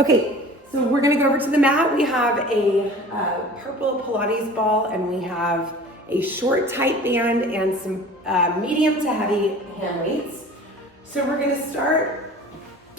Okay, so we're gonna go over to the mat. We have a purple Pilates ball, and we have a short tight band and some medium to heavy hand weights. So we're gonna start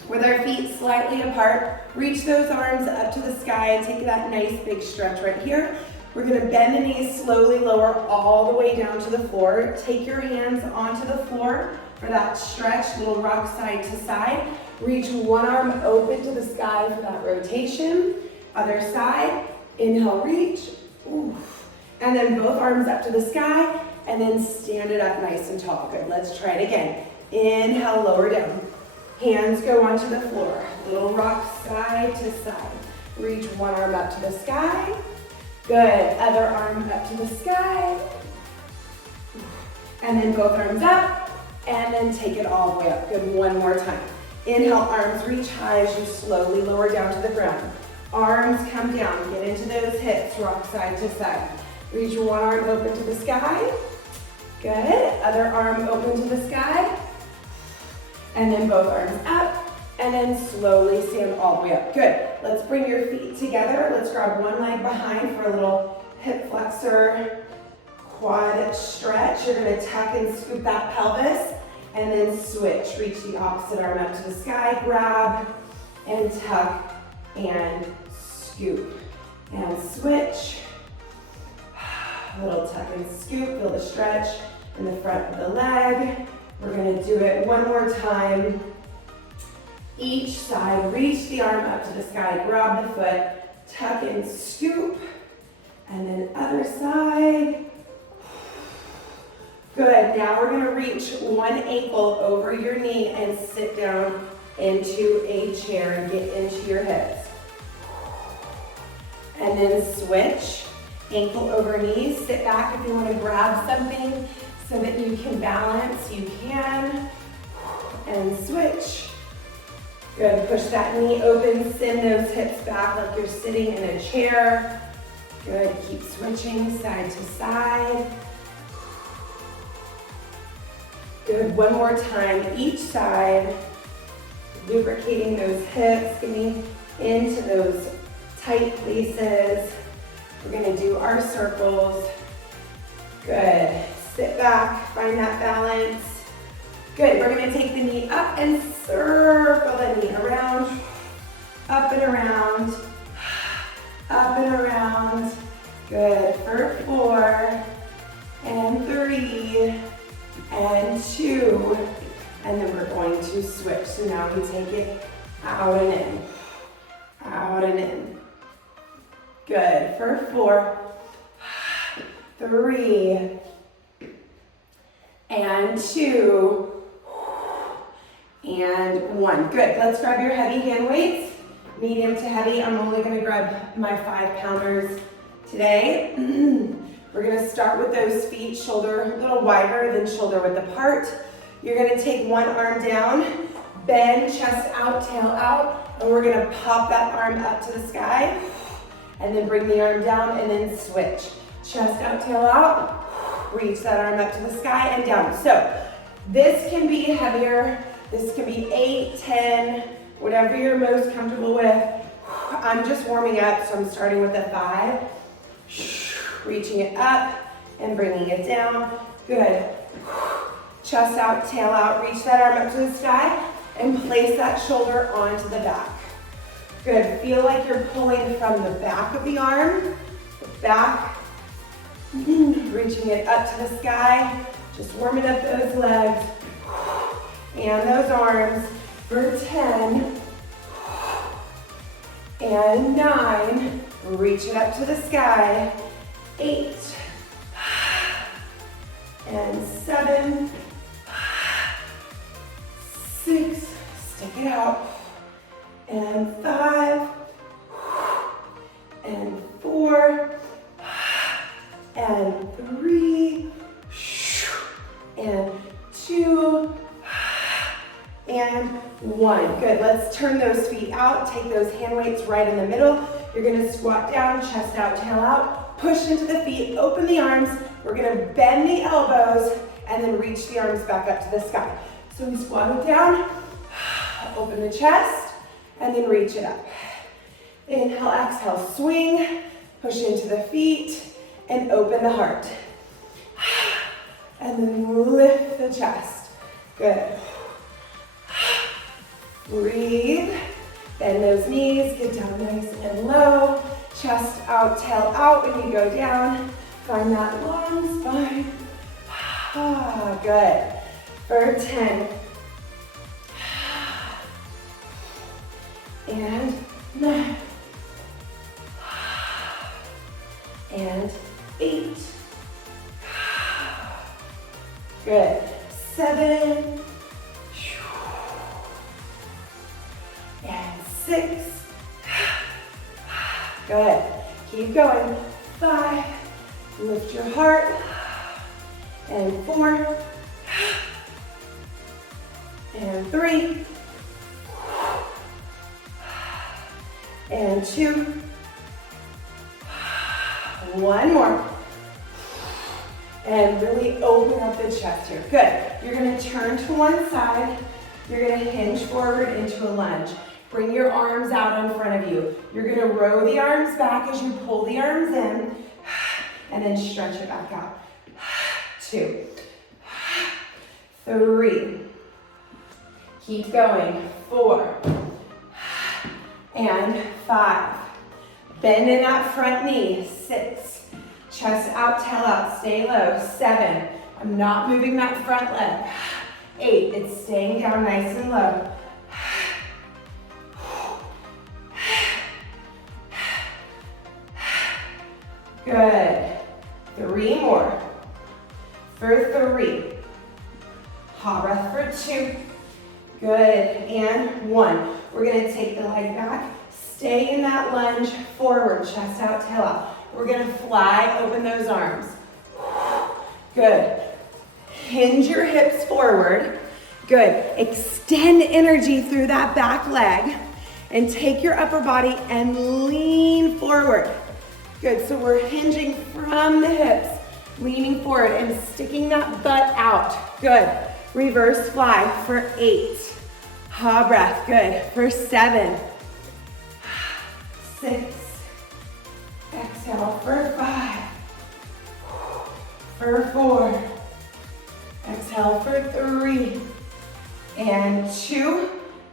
with our feet slightly apart. Reach those arms up to the sky. Take that nice big stretch right here. We're gonna bend the knees, slowly lower all the way down to the floor. Take your hands onto the floor for that stretch, little rock side to side. Reach one arm open to the sky for that rotation. Other side, inhale, reach. Oof. And then both arms up to the sky, and then stand it up nice and tall. Good, let's try it again. Inhale, lower down. Hands go onto the floor. Little rock side to side. Reach one arm up to the sky. Good, other arm up to the sky. And then both arms up, and then take it all the way up. Good, one more time. Inhale, arms reach high as you slowly lower down to the ground. Arms come down, get into those hips, rock side to side. Reach one arm open to the sky. Good, other arm open to the sky. And then both arms up, and then slowly stand all the way up. Good, let's bring your feet together. Let's grab one leg behind for a little hip flexor, quad stretch. You're gonna tuck and scoop that pelvis, and then switch. Reach the opposite arm up to the sky, grab, and tuck, and scoop. And switch. Little tuck and scoop, feel the stretch in the front of the leg. We're gonna do it one more time. Each side, reach the arm up to the sky, grab the foot, tuck and scoop, and then other side. Good, now we're gonna reach one ankle over your knee and sit down into a chair and get into your hips. And then switch, ankle over knee, sit back if you wanna grab something so that you can balance, you can, and switch. Good, push that knee open, send those hips back like you're sitting in a chair. Good, keep switching side to side. Good, one more time, each side, lubricating those hips, getting into those tight places. We're gonna do our circles. Good, sit back, find that balance. Good, we're gonna take the knee up and circle the knee around, up and around, up and around. Good, for 4, and 3, and 2, and then we're going to switch. So now we take it out and in, out and in. Good, for 4, 3, and 2, and 1. Good, let's grab your heavy hand weights, medium to heavy. I'm only gonna grab my 5-pounders today. We're gonna start with those feet, shoulder a little wider than shoulder width apart. You're gonna take one arm down, bend, chest out, tail out, and we're gonna pop that arm up to the sky, and then bring the arm down, and then switch. Chest out, tail out, reach that arm up to the sky and down. So this can be heavier, this can be 8, 10, whatever you're most comfortable with. I'm just warming up, so I'm starting with a 5. Reaching it up and bringing it down. Good. Chest out, tail out, reach that arm up to the sky and place that shoulder onto the back. Good, feel like you're pulling from the back of the arm, the back, reaching it up to the sky, just warming up those legs and those arms for 10 and 9, reach it up to the sky, 8 and 7, 6, stick it out, and 5 and 4 and 3 and 2 and 1. Good, let's turn those feet out, take those hand weights right in the middle. You're gonna squat down, chest out, tail out, push into the feet, open the arms. We're gonna bend the elbows and then reach the arms back up to the sky. So we squat it down, open the chest, and then reach it up. Inhale, exhale, swing, push into the feet, and open the heart. And then lift the chest. Good. Breathe. Bend those knees, get down nice and low. Chest out, tail out when you go down. Find that long spine. Good. For 10. And 9. And 8. Good. 7. And 6. Good. Keep going. 5. Lift your heart. And 4. And 3. And 2. One more. And really open up the chest here. Good. You're going to turn to one side. You're going to hinge forward into a lunge. Bring your arms out in front of you. You're going to row the arms back as you pull the arms in. And then stretch it back out. 2. 3. Keep going. 4. And 5. Bend in that front knee. 6. Chest out, tail out. Stay low. 7. I'm not moving that front leg. 8. It's staying down nice and low. Good. 3 more. For 3. Hot breath for 2. Good. And 1. We're going to take the leg back. Stay in that lunge forward. Chest out, tail out. We're going to fly open those arms. Good. Hinge your hips forward. Good. Extend energy through that back leg. And take your upper body and lean forward. Good. So we're hinging from the hips, leaning forward and sticking that butt out. Good. Reverse fly for 8. Ha breath. Good. For 7. 6. Exhale for 5. For 4. Exhale for 3. And 2.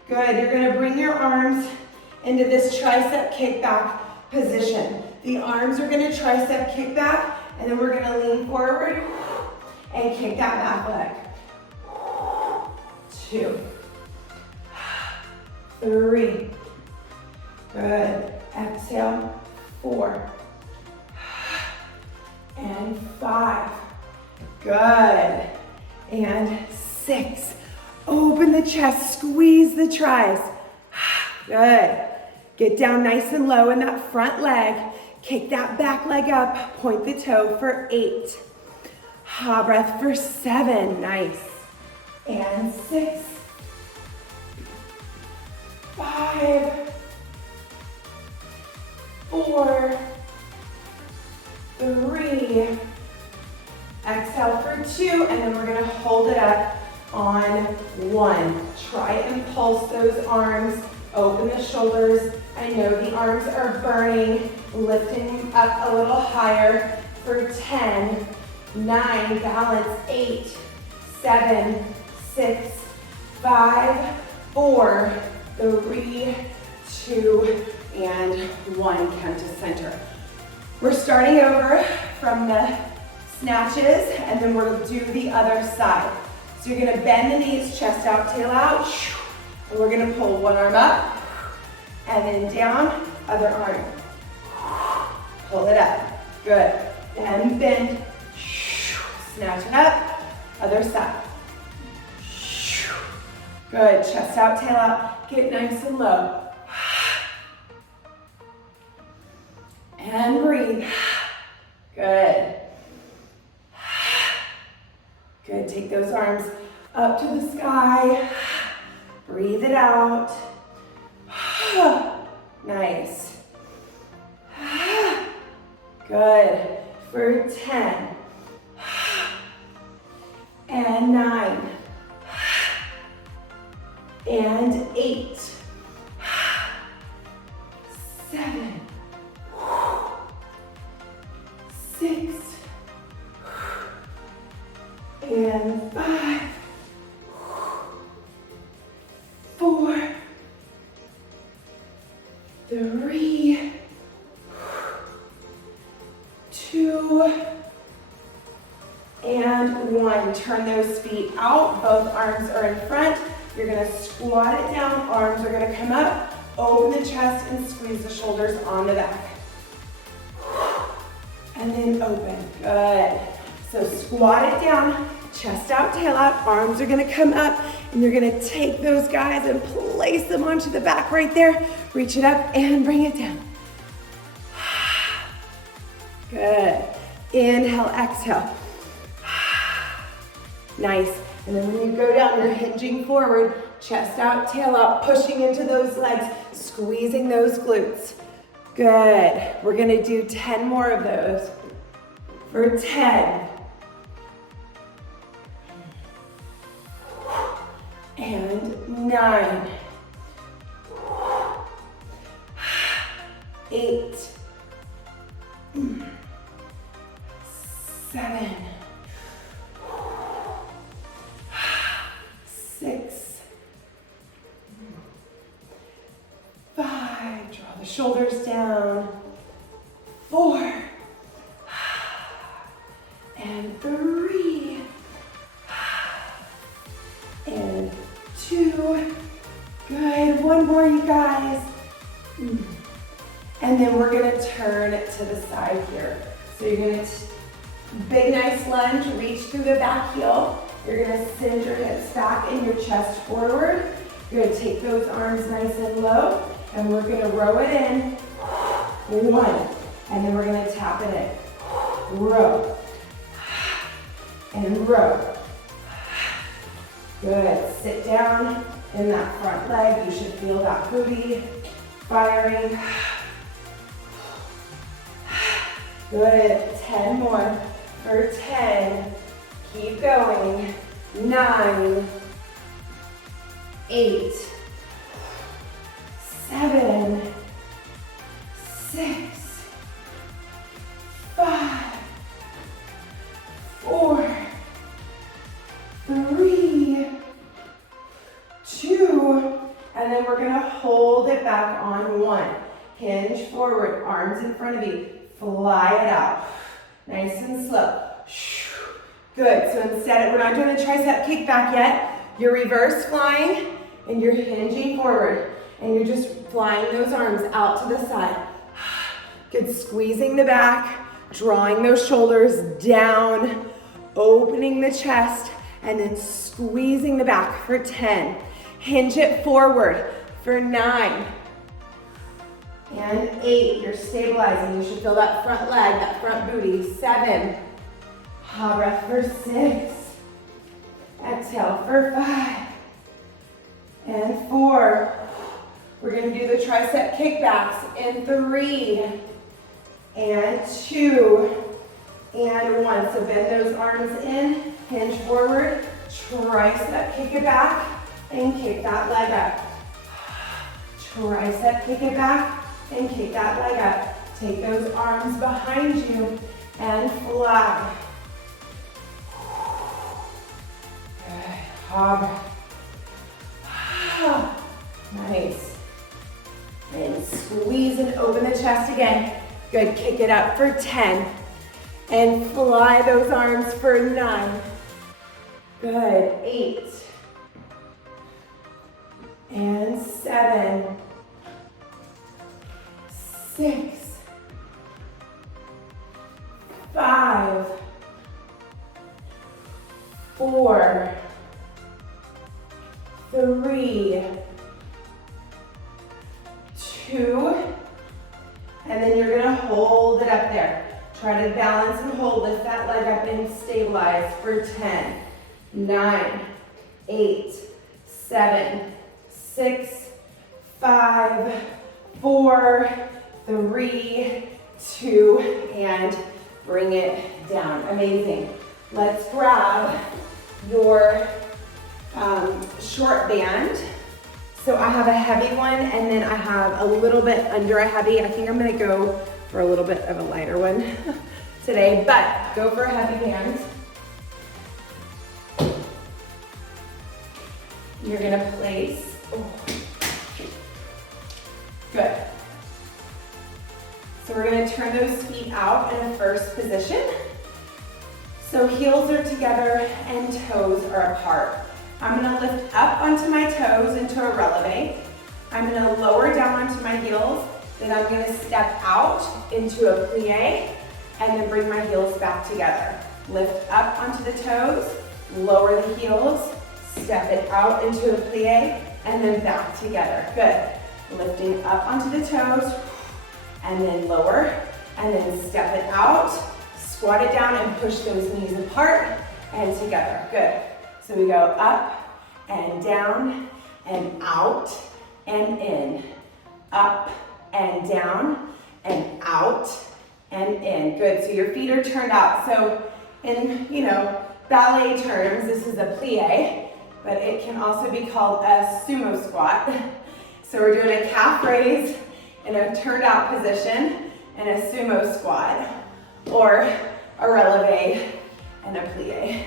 Good. You're going to bring your arms into this tricep kickback position. The arms are going to tricep kick back, and then we're going to lean forward and kick that back leg. 2. 3. Good. Exhale. 4. And 5. Good. And 6. Open the chest, squeeze the tris. Good. Get down nice and low in that front leg. Kick that back leg up. Point the toe for 8. Ha breath for 7. Nice. And 6. 5. 4. 3. Exhale for 2. And then we're going to hold it up on 1. Try and pulse those arms. Open the shoulders. I know the arms are burning. Lifting up a little higher for 10, 9, balance, 8, 7, 6, 5, 4, 3, 2, and 1. Come to center. We're starting over from the snatches, and then we're going to do the other side. So you're going to bend the knees, chest out, tail out, and we're going to pull one arm up, and then down, other arm. Pull it up. Good. And bend. Snatch it up. Other side. Good. Chest out, tail out. Get nice and low. And breathe. Good. Good. Take those arms up to the sky. Breathe it out. Nice. Good. For 10. And 9. And 8. 7. 4, 3, 2, and 1. Turn those feet out. Both arms are in front. You're going to squat it down. Arms are going to come up. Open the chest and squeeze the shoulders on the back. And then open. Good. So squat it down. Chest out, tail out. Arms are going to come up. And you're going to take those guys and place them onto the back right there. Reach it up and bring it down. Good. Inhale, exhale. Nice. And then when you go down, you're hinging forward, chest out, tail out, pushing into those legs, squeezing those glutes. Good. We're gonna do 10 more of those. For 10. And 9. 8. 7. 6. 5. Draw the shoulders down. 4. And 3. And 2. Good. One more, you guys. And then we're gonna turn to the side here. So you're gonna, big nice lunge, reach through the back heel. You're gonna send your hips back and your chest forward. You're gonna take those arms nice and low, and we're gonna row it in. 1, and then we're gonna tap it in. Row, and row. Good, sit down in that front leg. You should feel that booty firing. Good, 10 more. For 10, keep going. 9, 8, 7, 6, 5, 4, 3, 2, and then we're gonna hold it back on 1. Hinge forward, arms in front of you. Fly it out. Nice and slow. Good, so instead, we're not doing a tricep kickback yet. You're reverse flying, and you're hinging forward. And you're just flying those arms out to the side. Good, squeezing the back, drawing those shoulders down, opening the chest, and then squeezing the back for 10. Hinge it forward for 9. And 8, you're stabilizing. You should feel that front leg, that front booty. 7, breath for 6. Exhale for 5. And 4. We're gonna do the tricep kickbacks in 3, and 2, and 1. So bend those arms in, hinge forward, tricep, kick it back, and kick that leg up. Tricep, kick it back, and kick that leg up. Take those arms behind you and fly. Good. Hob. Nice. And squeeze and open the chest again. Good. Kick it up for 10. And fly those arms for 9. Good. 8. And 7. 6, 5, 4, 3, 2, and then you're gonna hold it up there. Try to balance and hold, lift that leg up and stabilize for 10, 9, 8, 7, 6, 5, 4, 3, 2, and bring it down. Amazing. Let's grab your short band. So I have a heavy one, and then I have a little bit under a heavy. I think I'm gonna go for a little bit of a lighter one today, but go for a heavy band. You're gonna place, turn those feet out in a first position. So heels are together and toes are apart. I'm gonna lift up onto my toes into a releve. I'm gonna lower down onto my heels, then I'm gonna step out into a plie, and then bring my heels back together. Lift up onto the toes, lower the heels, step it out into a plie, and then back together. Good. Lifting up onto the toes, and then lower, and then step it out, squat it down and push those knees apart and together. Good. So we go up and down and out and in. Up and down and out and in. Good. So your feet are turned out. So in, ballet terms, this is a plié, but it can also be called a sumo squat. So we're doing a calf raise in a turned out position and a sumo squat, or a releve and a plié.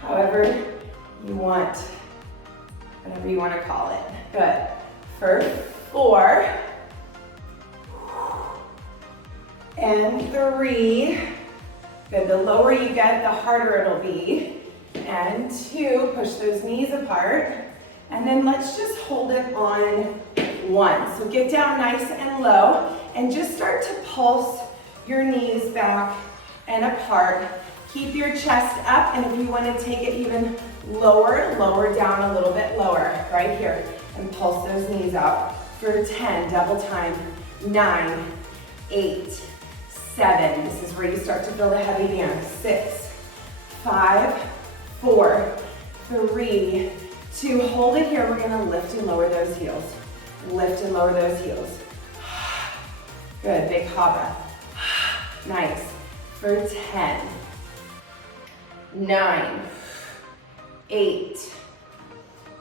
However you want, whatever you want to call it. Good. For 4 and 3. Good. The lower you get, the harder it'll be. And 2, push those knees apart. And then let's just hold it on 1. So get down nice and low and just start to pulse your knees back and apart. Keep your chest up, and if you want to take it even lower, lower down a little bit lower, right here, and pulse those knees out for 10, double time, 9, 8, 7, this is where you start to build a heavy band, 6, 5, 4, 3, 2, hold it here, we're gonna lift and lower those heels, lift and lower those heels, good, big hop breath, nice, for 10, 9, 8,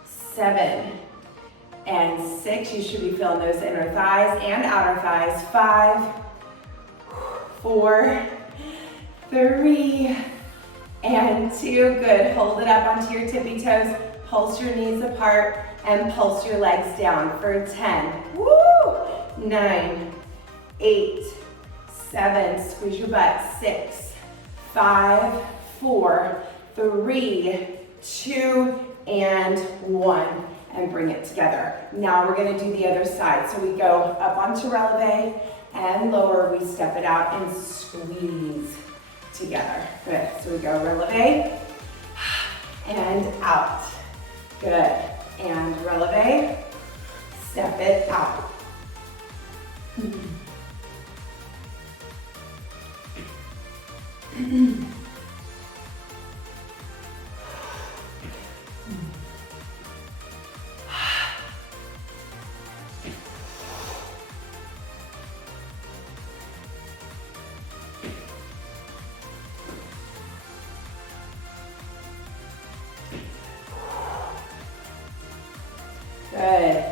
7, and 6. You should be feeling those inner thighs and outer thighs. 5, 4, 3, and 2. Good. Hold it up onto your tippy toes. Pulse your knees apart and pulse your legs down for 10. Woo! 9, 8, 7. Squeeze your butt. 6, 5, 4, 3, 2, and 1, and bring it together. Now we're gonna do the other side. So we go up onto releve and lower, we step it out and squeeze together. Good, so we go releve and out. Good, and releve, step it out. Good.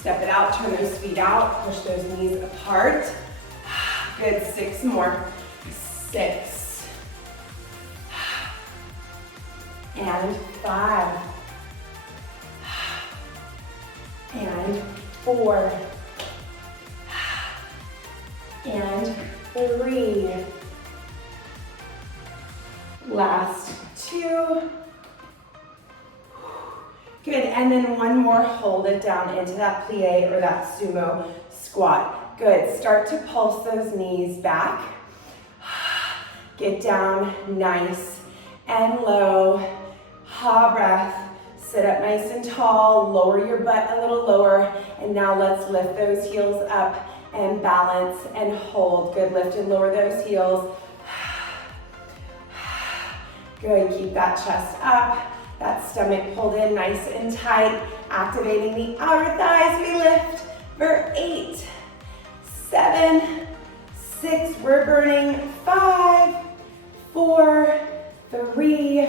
Step it out, turn those feet out, push those knees apart. Good, 6 more. 6. And 5. And 4. And 3. Last 2. Good, and then one more, hold it down into that plie or that sumo squat. Good, start to pulse those knees back. Get down nice and low. Ha breath, sit up nice and tall, lower your butt a little lower, and now let's lift those heels up and balance and hold. Good, lift and lower those heels. Good, keep that chest up. That stomach pulled in nice and tight, activating the outer thighs. We lift for 8, 7, 6, we're burning, 5, 4, 3,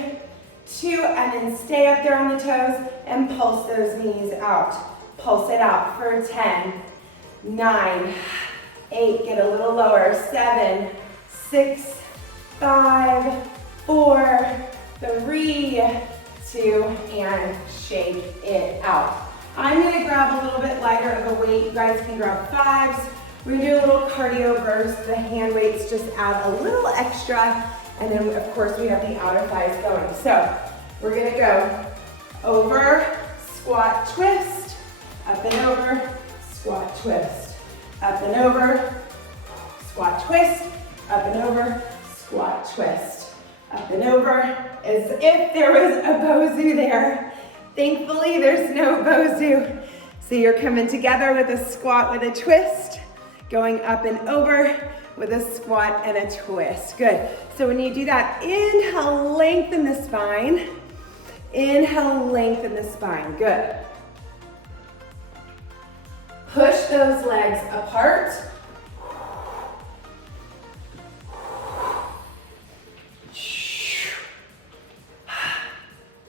2, and then stay up there on the toes and pulse those knees out. Pulse it out for 10, 9, 8, get a little lower, 7, 6, 5, 4, 3, 2, and shake it out. I'm gonna grab a little bit lighter of a weight. You guys can grab 5s, We're gonna do a little cardio burst. The hand weights just add a little extra. And then of course we have the outer thighs going. So we're gonna go over, squat, twist, up and over, squat, twist, up and over, squat, twist, up and over, squat, twist, up and over, as if there was a bozu there. Thankfully, there's no bozu. So you're coming together with a squat with a twist, going up and over with a squat and a twist. Good. So when you do that, inhale, lengthen the spine. Inhale, lengthen the spine. Good. Push those legs apart.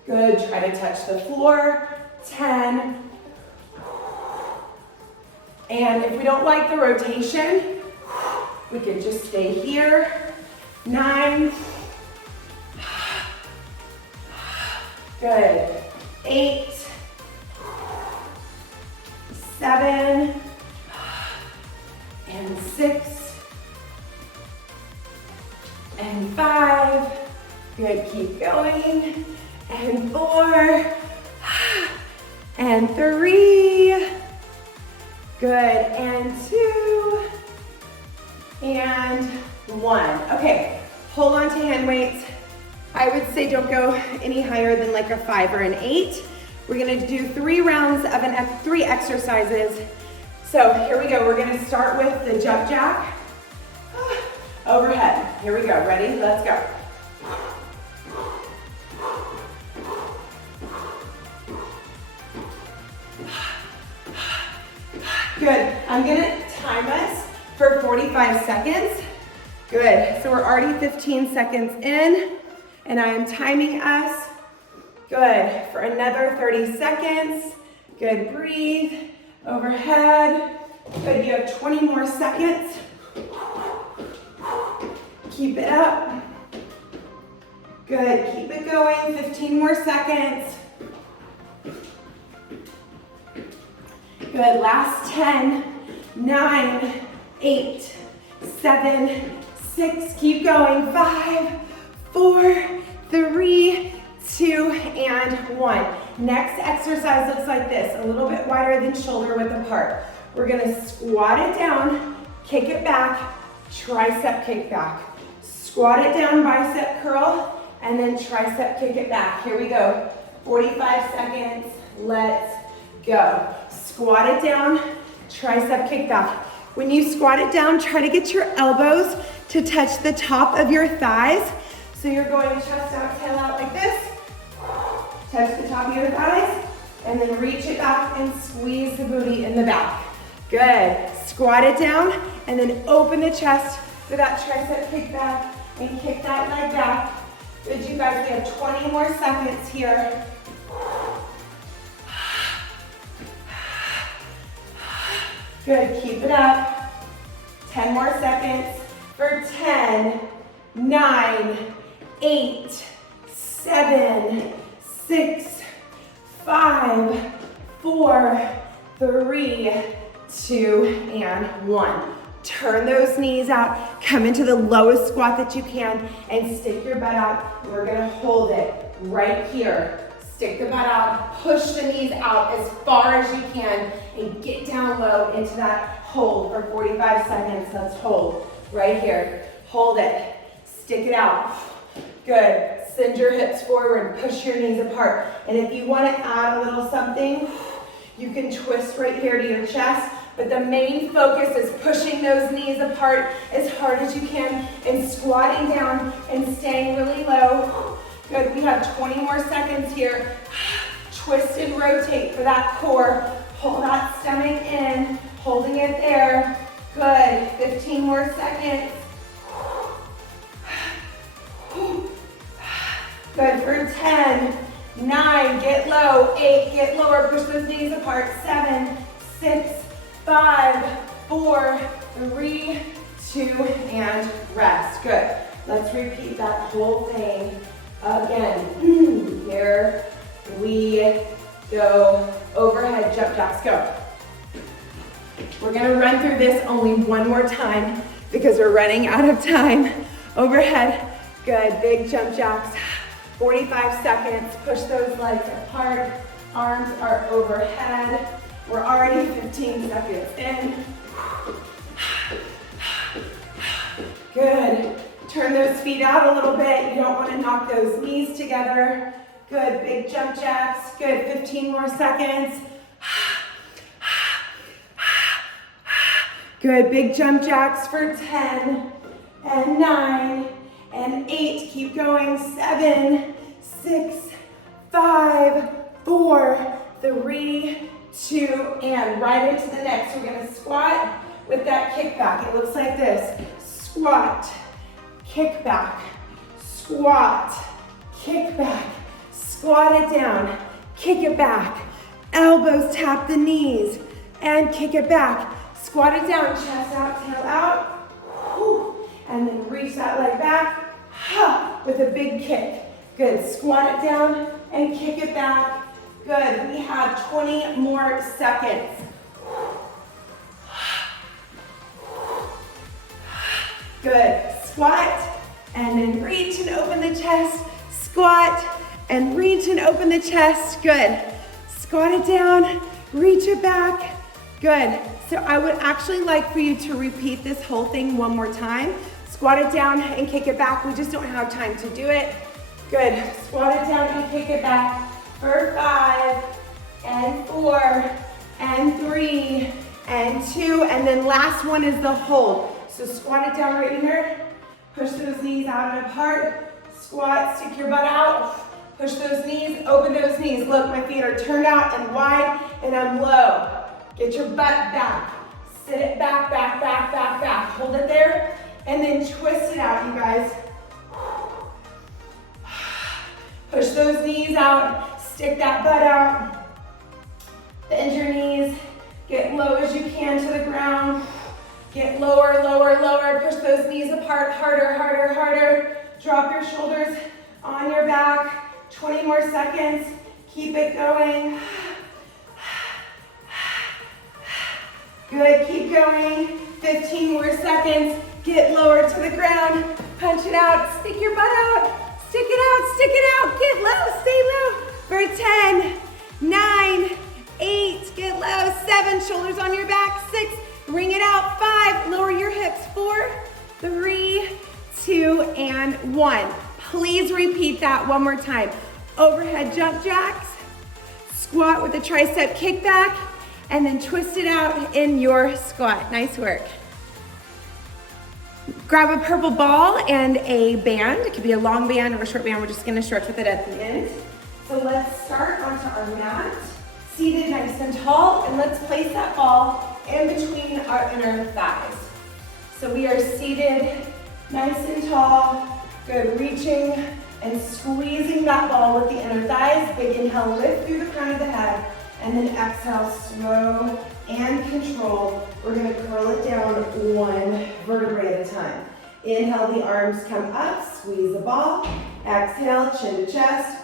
Good, try to touch the floor. 10. And if we don't like the rotation, we can just stay here. 9. Good. 8. 7. And 6. And 5. Good, keep going. And 4. And 3. Good, and 2. And 1. Okay, hold on to hand weights. I would say don't go any higher than like a 5 or an 8. We're gonna do 3 rounds of 3 exercises. So here we go. We're gonna start with the jump jack. Overhead. Here we go. Ready? Let's go. Good. I'm gonna time us for 45 seconds. Good. So we're already 15 seconds in, and I am timing us. Good. For another 30 seconds. Good. Breathe. Overhead. Good. You have 20 more seconds. Keep it up. Good. Keep it going. 15 more seconds. Good, last 10, 9, 8, 7, 6, keep going, 5, 4, 3, 2, and 1. Next exercise looks like this, a little bit wider than shoulder width apart. We're gonna squat it down, kick it back, tricep kick back. Squat it down, bicep curl, and then tricep kick it back. Here we go, 45 seconds, let's go. Squat it down, tricep kick back. When you squat it down, try to get your elbows to touch the top of your thighs. So you're going chest out, tail out like this. Touch the top of your thighs, and then reach it back and squeeze the booty in the back. Good. Squat it down, and then open the chest for that tricep kick back, and kick that leg back. Good, you guys, we have 20 more seconds here. Good, keep it up. 10 more seconds for 10, 9, 8, 7, 6, 5, 4, 3, 2, and 1. Turn those knees out, come into the lowest squat that you can, and stick your butt out. We're gonna hold it right here. Stick the butt out, push the knees out as far as you can, and get down low into that hold for 45 seconds. Let's hold right here. Hold it, stick it out. Good, send your hips forward, push your knees apart. And if you wanna add a little something, you can twist right here to your chest, but the main focus is pushing those knees apart as hard as you can and squatting down and staying really low. Good, we have 20 more seconds here. Twist and rotate for that core. Hold that stomach in, holding it there. Good, 15 more seconds. Good, for 10, 9, get low, 8, get lower, push those knees apart, 7, 6, 5, 4, 3, 2, and rest. Good, let's repeat that whole thing. Again, here we go. Overhead jump jacks, go. We're gonna run through this only one more time because we're running out of time. Overhead, good, big jump jacks. 45 seconds, push those legs apart. Arms are overhead. We're already 15 seconds in. Good. Turn those feet out a little bit. You don't want to knock those knees together. Good. Big jump jacks. Good. 15 more seconds. Good. Big jump jacks for 10 and 9 and 8. Keep going. 7, 6, 5, 4, 3, 2, and right into the next. We're going to squat with that kick back. It looks like this. Squat, kick back, squat, kick back, squat it down, kick it back, elbows tap the knees, and kick it back. Squat it down, chest out, tail out, and then reach that leg back with a big kick. Good, squat it down and kick it back. Good, we have 20 more seconds. Good, squat, and then reach and open the chest. Squat, and reach and open the chest. Good, squat it down, reach it back. Good, so I would actually like for you to repeat this whole thing one more time. Squat it down and kick it back. We just don't have time to do it. Good, squat it down and kick it back for 5, and 4, and 3, and 2, and then last one is the hold. So squat it down right here, push those knees out and apart, squat, stick your butt out, push those knees, open those knees. Look, my feet are turned out and wide, and I'm low. Get your butt back, sit it back, back, back, back, back. Hold it there, and then twist it out, you guys. Push those knees out, stick that butt out, bend your knees, get low as you can to the ground. Get lower, lower, lower. Push those knees apart, harder, harder, harder. Drop your shoulders on your back. 20 more seconds. Keep it going. Good, keep going. 15 more seconds. Get lower to the ground. Punch it out. Stick your butt out. Stick it out, stick it out. Get low, stay low. For 10, 9, 8, get low. 7, shoulders on your back. 6, ring it out. 5, lower your hips. 4, 3, 2, and 1. Please repeat that one more time. Overhead jump jacks, squat with a tricep kickback, and then twist it out in your squat. Nice work. Grab a purple ball and a band. It could be a long band or a short band. We're just gonna stretch with it at the end. So let's start onto our mat, seated nice and tall, and let's place that ball in between our inner thighs. So we are seated nice and tall, good, reaching and squeezing that ball with the inner thighs. Big inhale, lift through the crown of the head, and then exhale, slow and controlled. We're gonna curl it down 1 vertebrae at a time. Inhale, the arms come up, squeeze the ball. Exhale, chin to chest,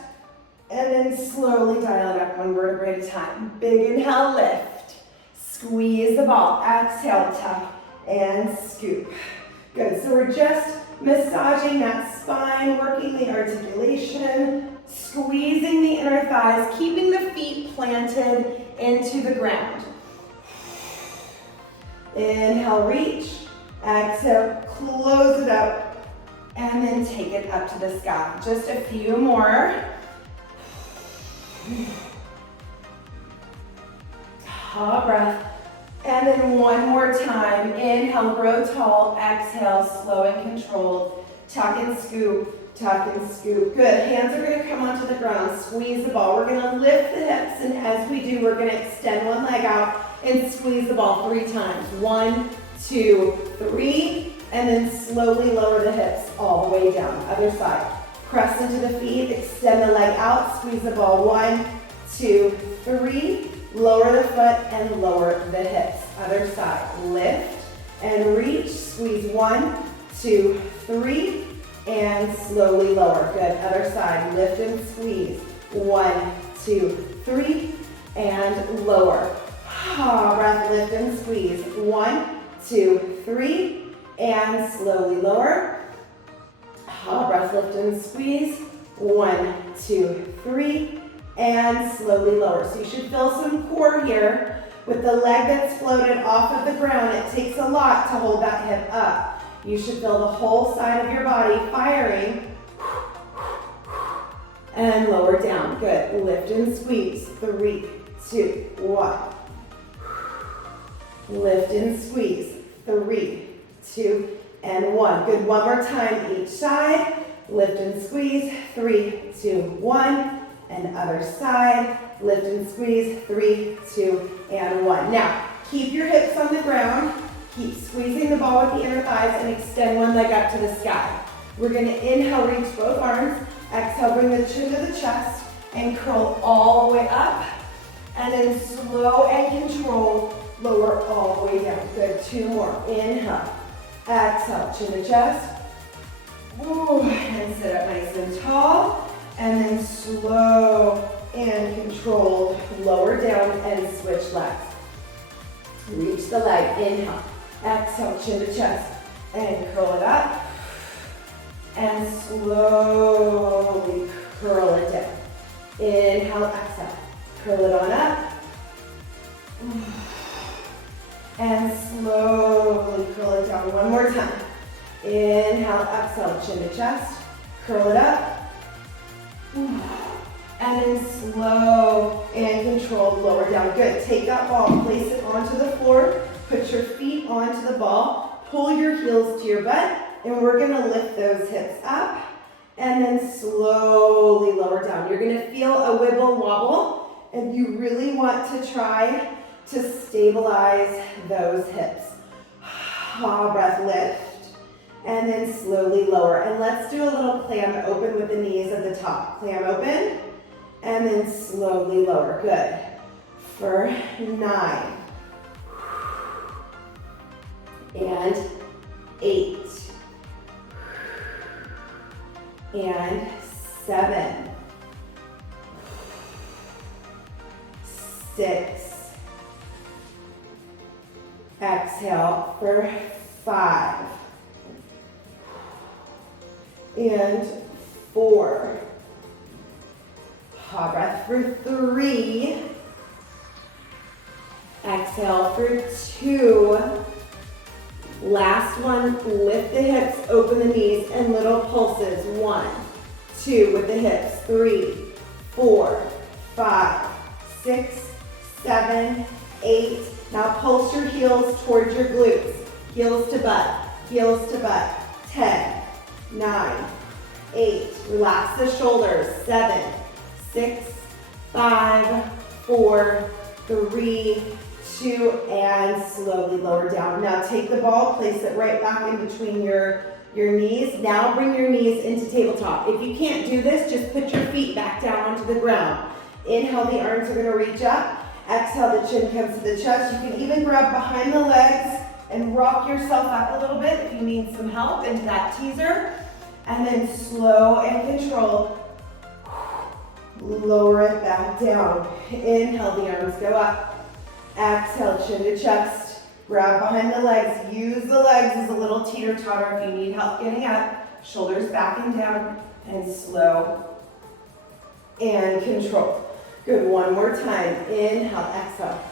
and then slowly dial it up 1 vertebrae at a time. Big inhale, lift. Squeeze the ball. Exhale, tuck and scoop. Good, so we're just massaging that spine, working the articulation, squeezing the inner thighs, keeping the feet planted into the ground. Inhale, reach. Exhale, close it up, and then take it up to the sky. Just a few more. Breath. And then 1 more time. Inhale, grow tall. Exhale, slow and controlled. Tuck and scoop, tuck and scoop. Good, hands are gonna come onto the ground. Squeeze the ball. We're gonna lift the hips, and as we do, we're gonna extend one leg out and squeeze the ball 3 times. 1, 2, 3, and then slowly lower the hips all the way down. Other side. Press into the feet, extend the leg out, squeeze the ball. 1, 2, 3. Lower the foot and lower the hips. Other side. Lift and reach. Squeeze 1, 2, 3, and slowly lower. Good. Other side. Lift and squeeze. 1, 2, 3, and lower. Breath, lift and squeeze. 1, 2, 3, and slowly lower. Breath, lift and squeeze. 1, 2, 3, and slowly lower. So you should feel some core here. With the leg that's floated off of the ground, it takes a lot to hold that hip up. You should feel the whole side of your body firing. And lower down. Good. Lift and squeeze. 3, 2, 1. Lift and squeeze. 3, 2, and 1. Good. One more time each side. Lift and squeeze. 3, 2, 1. And other side. Lift and squeeze. 3, 2, and 1. Now, keep your hips on the ground. Keep squeezing the ball with the inner thighs and extend one leg up to the sky. We're going to inhale, reach both arms. Exhale, bring the chin to the chest and curl all the way up. And then slow and controlled, lower all the way down. Good. 2 more. Inhale. Exhale, chin to chest. Ooh, and sit up nice and tall. And then slow and controlled, lower down and switch legs. Reach the leg. Inhale. Exhale, chin to chest. And curl it up. And slowly curl it down. Inhale, exhale. Curl it on up. And slowly curl it down. One more time. Inhale, exhale, chin to chest. Curl it up. And then slow and controlled, lower down. Good. Take that ball, place it onto the floor. Put your feet onto the ball. Pull your heels to your butt. And we're going to lift those hips up and then slowly lower down. You're going to feel a wibble wobble, and you really want to try to stabilize those hips. Breath, lift, and then slowly lower. And let's do a little clam open with the knees at the top. Clam open, and then slowly lower. Good. For 9, and 8, and 7, 6, exhale for 5, and 4, breath for 3, exhale for 2, last one, lift the hips, open the knees, and little pulses. 1, 2 with the hips. 3, 4, 5, 6, 7, 8. Now pulse your heels towards your glutes. Heels to butt, heels to butt. 10, 9, 8. Relax the shoulders. 7, 6, 5, 4, 3, 2, and slowly lower down. Now take the ball, place it right back in between your knees. Now bring your knees into tabletop. If you can't do this, just put your feet back down onto the ground. Inhale, the arms are going to reach up. Exhale, the chin comes to the chest. You can even grab behind the legs and rock yourself up a little bit if you need some help into that teaser. And then slow and controlled, lower it back down. Inhale, the arms go up. Exhale, chin to chest. Grab behind the legs. Use the legs as a little teeter-totter if you need help getting up. Shoulders back and down. And slow and control. Good. One more time. Inhale, exhale.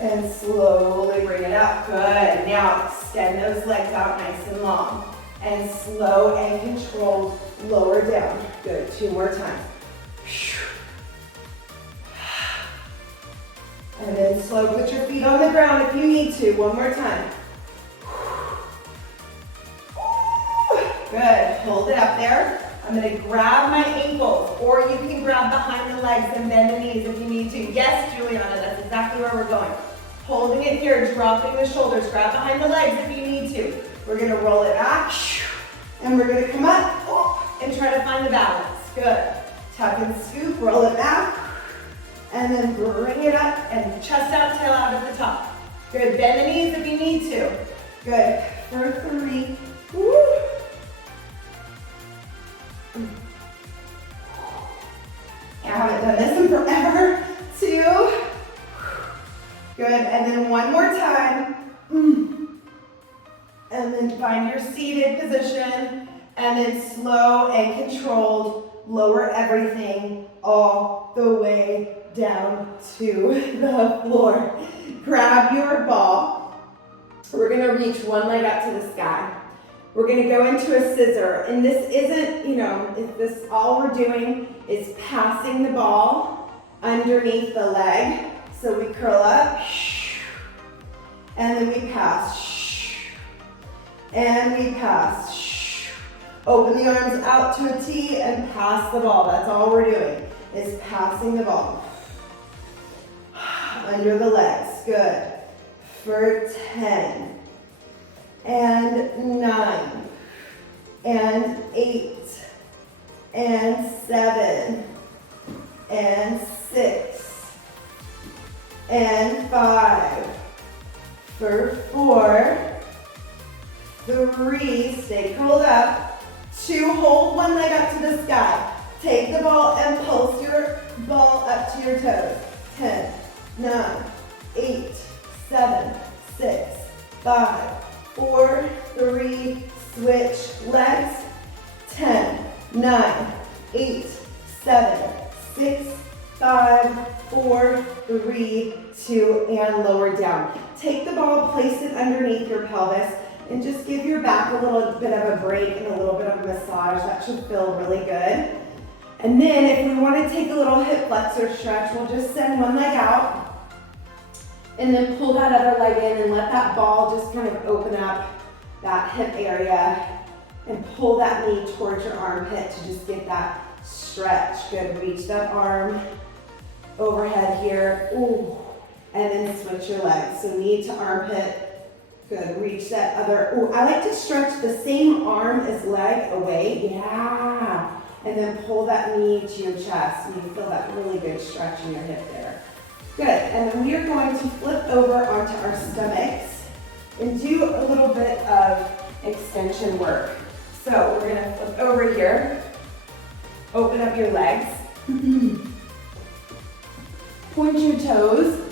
And slowly bring it up. Good. Now extend those legs out nice and long. And slow and controlled. Lower down. Good. 2 more times. And then slow, put your feet on the ground if you need to. 1 more time. Good, hold it up there. I'm gonna grab my ankles, or you can grab behind the legs and bend the knees if you need to. Yes, Juliana, that's exactly where we're going. Holding it here, dropping the shoulders, grab behind the legs if you need to. We're gonna roll it back, and we're gonna come up and try to find the balance. Good. Tuck and scoop, roll it back. And then bring it up and chest out, tail out at the top. Good, bend the knees if you need to. Good, for 3. Woo. I haven't done this in forever. 2. Good, and then one more time. And then find your seated position, and then slow and controlled, lower everything all the way down to the floor. Grab your ball. We're gonna reach one leg up to the sky. We're gonna go into a scissor, and this isn't, this all we're doing is passing the ball underneath the leg. So we curl up, and then we pass, and we pass. Open the arms out to a T and pass the ball. That's all we're doing, is passing the ball. Under the legs, good. For 10, and 9, and 8, and 7, and 6, and 5, for 4, 3, stay curled up, 2, hold one leg up to the sky. Take the ball and pulse your ball up to your toes. 10, 9, 8, 7, 6, 5, 4, 3, switch legs. 10, 9, 8, 7, 6, 5, 4, 3, 2, and lower down. Take the ball, place it underneath your pelvis, and just give your back a little bit of a break and a little bit of a massage. That should feel really good. And then if we want to take a little hip flexor stretch, we'll just send one leg out and then pull that other leg in and let that ball just kind of open up that hip area and pull that knee towards your armpit to just get that stretch. Good, reach that arm overhead here. Ooh. And then switch your legs. So knee to armpit. Good, reach that other, ooh, I like to stretch the same arm as leg away, yeah. And then pull that knee to your chest, and you feel that really good stretch in your hip there. Good, and then we are going to flip over onto our stomachs and do a little bit of extension work. So we're gonna flip over here, open up your legs, point your toes,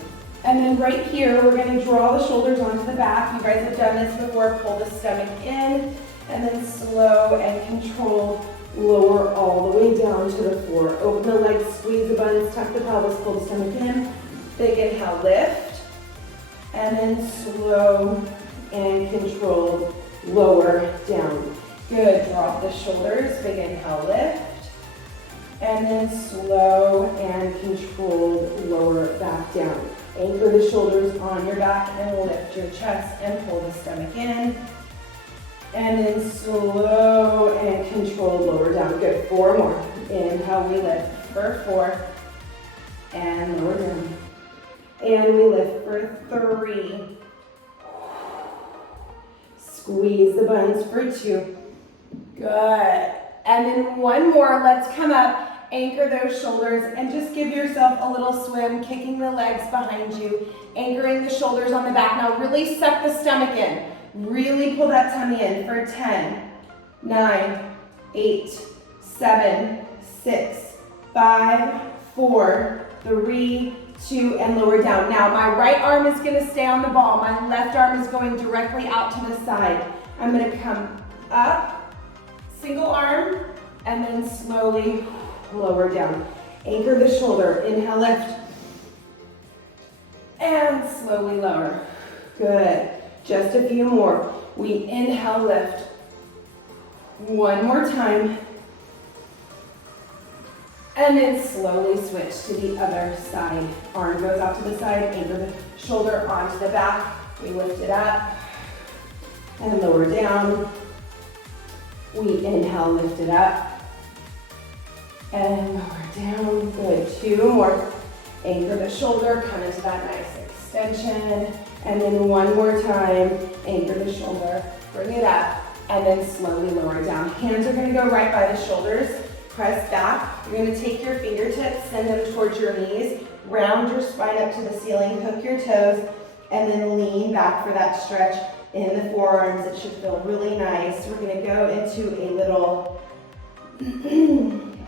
and then right here, we're gonna draw the shoulders onto the back. You guys have done this before. Pull the stomach in, and then slow and controlled, lower all the way down to the floor. Open the legs, squeeze the buns, tuck the pelvis, pull the stomach in. Big inhale, lift, and then slow and controlled, lower down. Good, drop the shoulders, big inhale, lift, and then slow and controlled, lower back down. Anchor the shoulders on your back and lift your chest and pull the stomach in. And then slow and controlled, lower down. Good, 4 more. Inhale, we lift for 4 and lower down. And we lift for 3. Squeeze the buns for 2. Good. And then 1 more. Let's come up. Anchor those shoulders and just give yourself a little swim, kicking the legs behind you, anchoring the shoulders on the back. Now really suck the stomach in. Really pull that tummy in for 10, 9, 8, 7, 6, 5, 4, 3, 2, and lower down. Now my right arm is gonna stay on the ball. My left arm is going directly out to the side. I'm gonna come up, single arm, and then slowly lower down. Anchor the shoulder. Inhale, lift. And slowly lower. Good. Just a few more. We inhale, lift. 1 more time. And then slowly switch to the other side. Arm goes out to the side. Anchor the shoulder onto the back. We lift it up. And lower down. We inhale, lift it up. And lower down. Good. 2 more. Anchor the shoulder, come into that nice extension. And then 1 more time. Anchor the shoulder, bring it up, and then slowly lower down. Hands are gonna go right by the shoulders. Press back. You're gonna take your fingertips, send them towards your knees. Round your spine up to the ceiling, hook your toes, and then lean back for that stretch in the forearms. It should feel really nice. We're gonna go into a little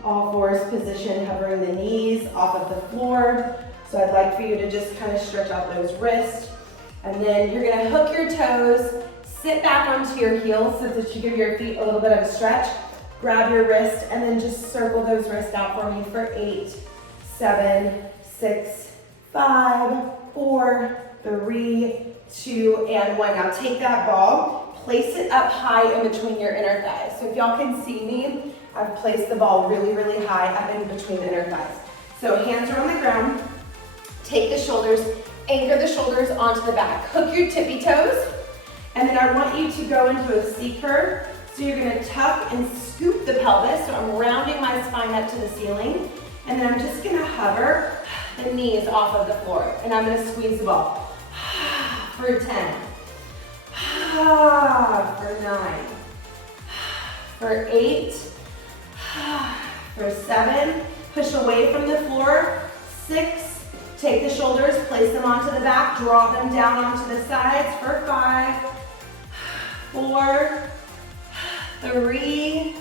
all fours position, hovering the knees off of the floor. So I'd like for you to just kind of stretch out those wrists. And then you're gonna hook your toes, sit back onto your heels so that you give your feet a little bit of a stretch. Grab your wrist and then just circle those wrists out for me for 8, 7, 6, 5, 4, 3, 2, and 1. Now take that ball, place it up high in between your inner thighs. So if y'all can see me, I've placed the ball really, really high up in between the inner thighs. So hands are on the ground, take the shoulders, anchor the shoulders onto the back. Hook your tippy toes, and then I want you to go into a C curve. So you're gonna tuck and scoop the pelvis. So I'm rounding my spine up to the ceiling, and then I'm just gonna hover the knees off of the floor, and I'm gonna squeeze the ball. For 10, for 9, for 8, for 7, push away from the floor, 6, take the shoulders, place them onto the back, draw them down onto the sides for 5, 4, 3,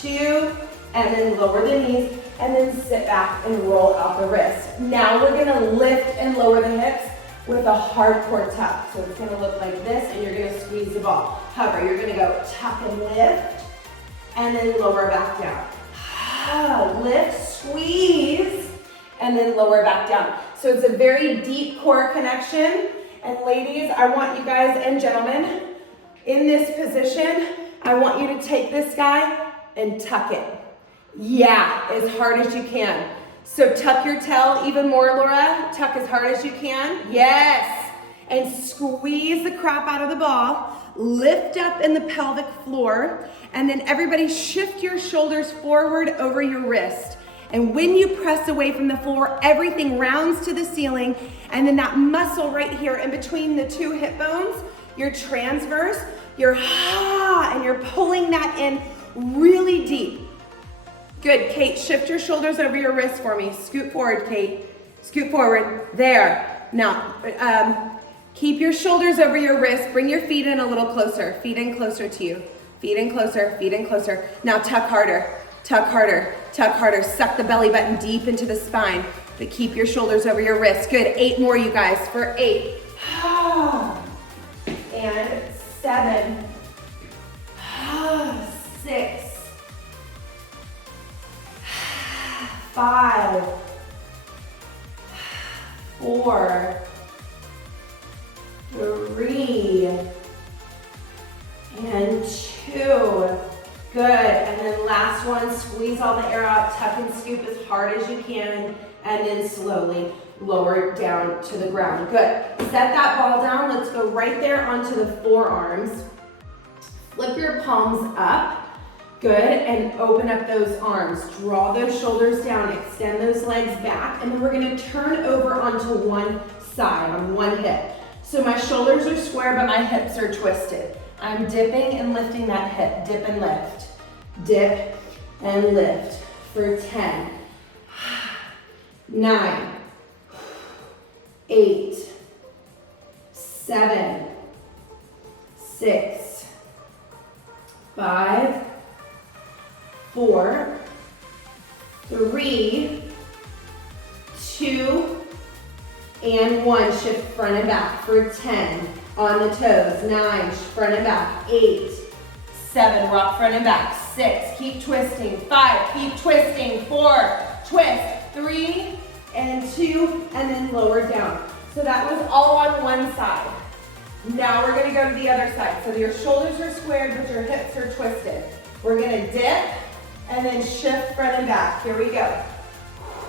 2, and then lower the knees, and then sit back and roll out the wrist. Now we're gonna lift and lower the hips with a hardcore tuck. So it's gonna look like this, and you're gonna squeeze the ball. Hover, you're gonna go tuck and lift, and then lower back down. Lift, squeeze, and then lower back down. So it's a very deep core connection. And ladies, I want you guys and gentlemen, in this position, I want you to take this guy and tuck it. Yeah, as hard as you can. So tuck your tail even more, Laura. Tuck as hard as you can. Yes. And squeeze the crap out of the ball. Lift up in the pelvic floor. And then everybody shift your shoulders forward over your wrist. And when you press away from the floor, everything rounds to the ceiling. And then that muscle right here in between the two hip bones, your transverse, and you're pulling that in really deep. Good, Kate, shift your shoulders over your wrist for me. Scoot forward, Kate. Scoot forward, there. Now, keep your shoulders over your wrist. Bring your feet in a little closer. Feet in closer to you. Feet in closer, feet in closer. Now tuck harder, tuck harder, tuck harder. Suck the belly button deep into the spine, but keep your shoulders over your wrist. Good, 8 more, you guys, for 8. And 7, 6, 5, 4, 3, and 2. Good, and then last one, squeeze all the air out, tuck and scoop as hard as you can, and then slowly lower down to the ground. Good, set that ball down. Let's go right there onto the forearms. Flip your palms up. Good, and open up those arms. Draw those shoulders down, extend those legs back, and then we're gonna turn over onto one side, on one hip. So my shoulders are square, but my hips are twisted. I'm dipping and lifting that hip, dip and lift. Dip and lift for 10, 9, 8, 7, 6, 5, 4, 3, 2, and 1. Shift front and back for 10. On the toes. 9, front and back. 8, 7, rock front and back. 6, keep twisting. 5, keep twisting. 4, twist. 3, and 2, and then lower down. So that was all on one side. Now we're gonna go to the other side. So your shoulders are squared, but your hips are twisted. We're gonna dip, and then shift front and back. Here we go.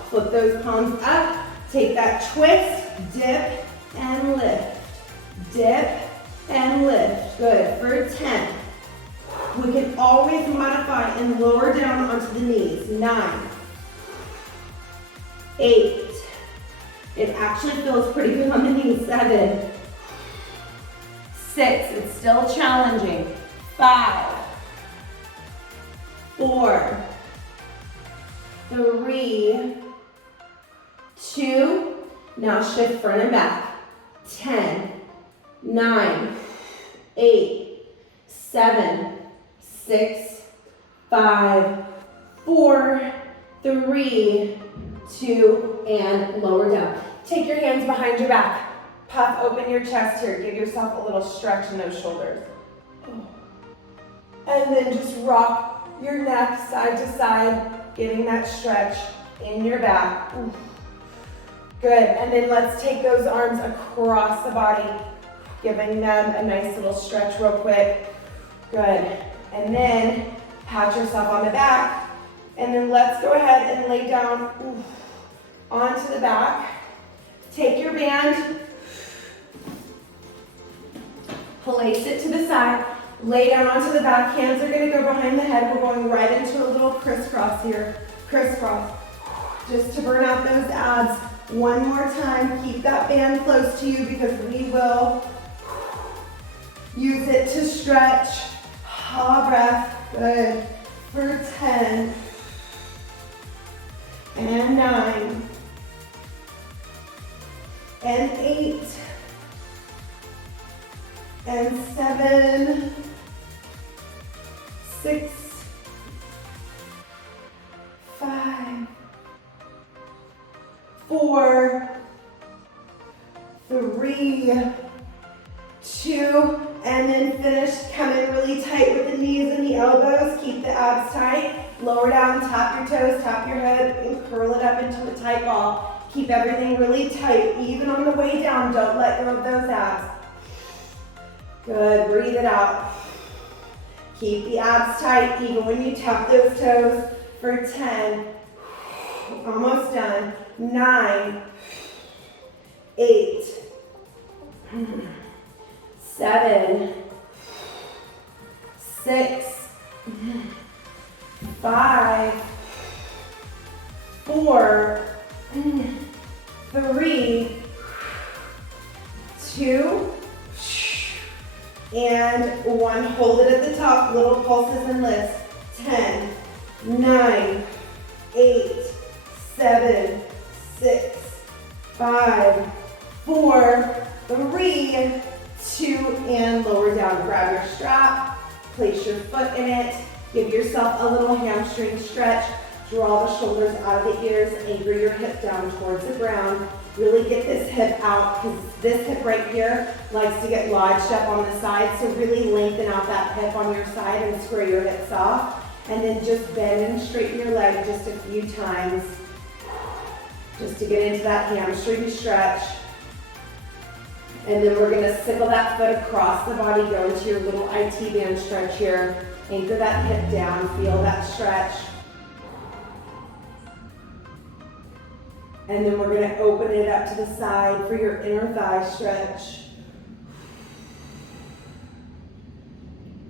Flip those palms up, take that twist, dip, and lift. Dip, and lift. Good, for 10. We can always modify and lower down onto the knees. 9, 8. It actually feels pretty good on the knees. 7, 6, it's still challenging. 5, 4, 3, 2, now shift front and back. 10, 9, 8, 7, 6, 5, 4, 3, 2, and lower down. Take your hands behind your back. Puff open your chest here. Give yourself a little stretch in those shoulders. And then just rock your neck side to side, getting that stretch in your back. Good, and then let's take those arms across the body, giving them a nice little stretch real quick. Good, and then pat yourself on the back, and then let's go ahead and lay down onto the back. Take your band, place it to the side, lay down onto the back. Hands are going to go behind the head. We're going right into a little crisscross here. Crisscross. Just to burn out those abs. One more time. Keep that band close to you because we will use it to stretch. Breath. Good. For 10. And 9. And 8. And 7. 6. 5. 4. 3. 2. And then finish. Come in really tight with the knees and the elbows. Keep the abs tight. Lower down, tap your toes, tap your head, and curl it up into a tight ball. Keep everything really tight. Even on the way down, don't let go of those abs. Good, breathe it out. Keep the abs tight even when you tap those toes for 10. Almost done. 9, 8, 7, 6, 5, 4, 3, 2, and 1. Hold it at the top, little pulses and lifts. 10, 9, 8, 7, 6, 5, 4, 3, 2, and lower down. Grab your strap, place your foot in it, give yourself a little hamstring stretch, draw the shoulders out of the ears, anchor your hip down towards the ground. Really get this hip out because this hip right here likes to get lodged up on the side, so really lengthen out that hip on your side and square your hips off. And then just bend and straighten your leg just a few times, just to get into that hamstring stretch. And then we're gonna sickle that foot across the body, go into your little IT band stretch here. Anchor that hip down, feel that stretch. And then we're gonna open it up to the side for your inner thigh stretch.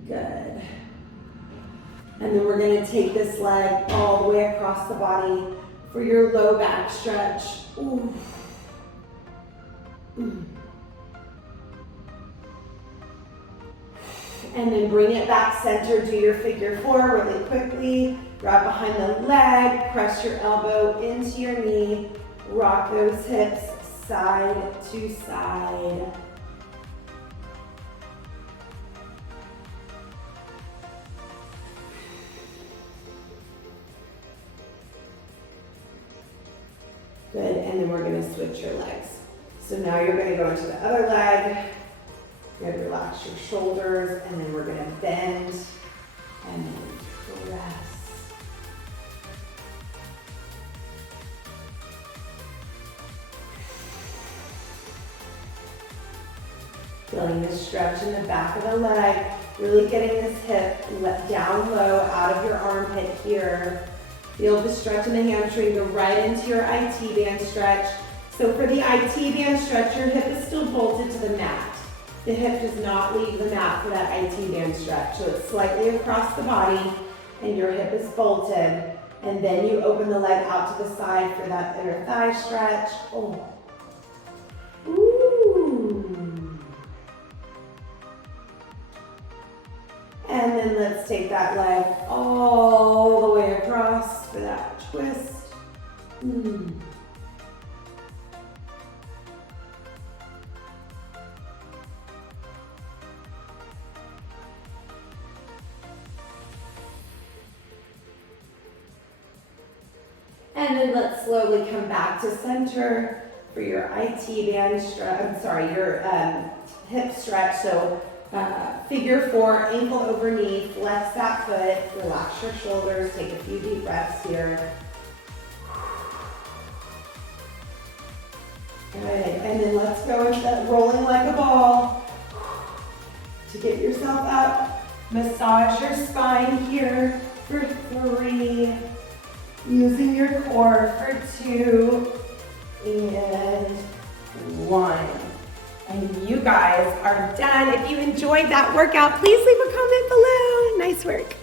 Good. And then we're gonna take this leg all the way across the body for your low back stretch. Ooh. And then bring it back center, do your figure 4 really quickly. Grab behind the leg, press your elbow into your knee, rock those hips side to side. Good, and then we're gonna switch your legs. So now you're gonna go into the other leg. You're gonna relax your shoulders, and then we're gonna bend, and then press. Feeling this stretch in the back of the leg, really getting this hip down low out of your armpit here. Feel the stretch in the hamstring, go right into your IT band stretch. So for the IT band stretch, your hip is still bolted to the mat. The hip does not leave the mat for that IT band stretch. So it's slightly across the body and your hip is bolted. And then you open the leg out to the side for that inner thigh stretch. Oh. Ooh. And then let's take that leg all the way across for that twist. And And then let's slowly come back to center for your IT band stretch, your hip stretch. So figure 4, ankle over knee, flex that foot, relax your shoulders, take a few deep breaths here. Good, and then let's go into that rolling like a ball to get yourself up. Massage your spine here for 3, using your core for 2, and 1. And you guys are done. If you enjoyed that workout, please leave a comment below. Nice work.